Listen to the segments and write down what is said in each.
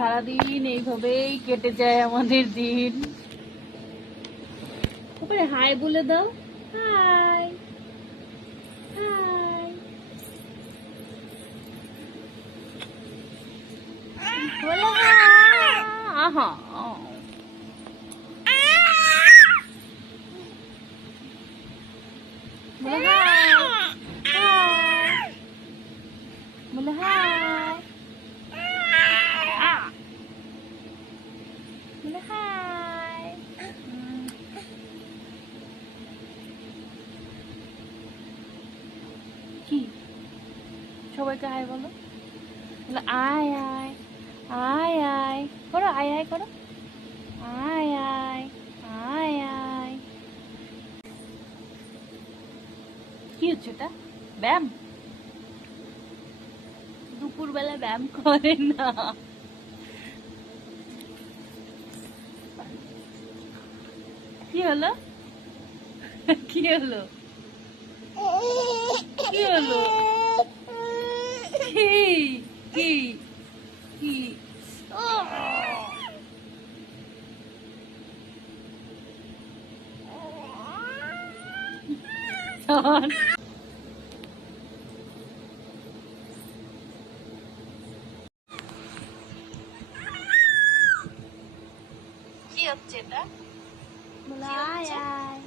সারাদিন এইভাবেই কেটে যায় আমাদের দিন। তারপরে হাই বলে দাও, হাই হাই। বলো হাই। আহা বলো হাই হাই বলো হাই বলো হাই। কি সবাইকে হাই বলো, বলো আয় আয় আয় আয় করো, আয় আয় করো, আয় আয় আয় আয়। কি হচ্ছে এটা? ব্যায়াম? দুপুরবেলা ব্যায়াম করে না। কি হলো? কি হলো? কি হলো? কি কি কি? কি হচ্ছে এটা? বলো আয় আয়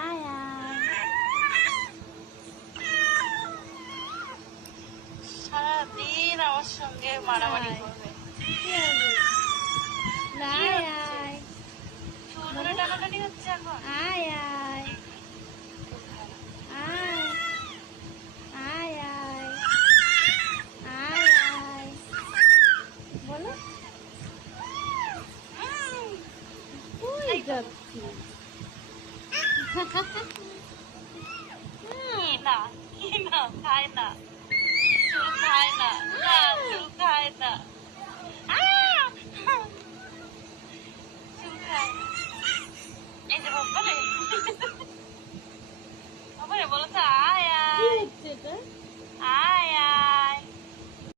আয় আয়। সারাদিন আমার সঙ্গে মারামারি করবে। আয় আয় চুল ধরে টানাটানি হচ্ছে এখন। আয় আয় আয় আয় আয় আয় আয় বলো। কই যাচ্ছি? না কি না খায় না, চুল খায় না, চুল খায় না।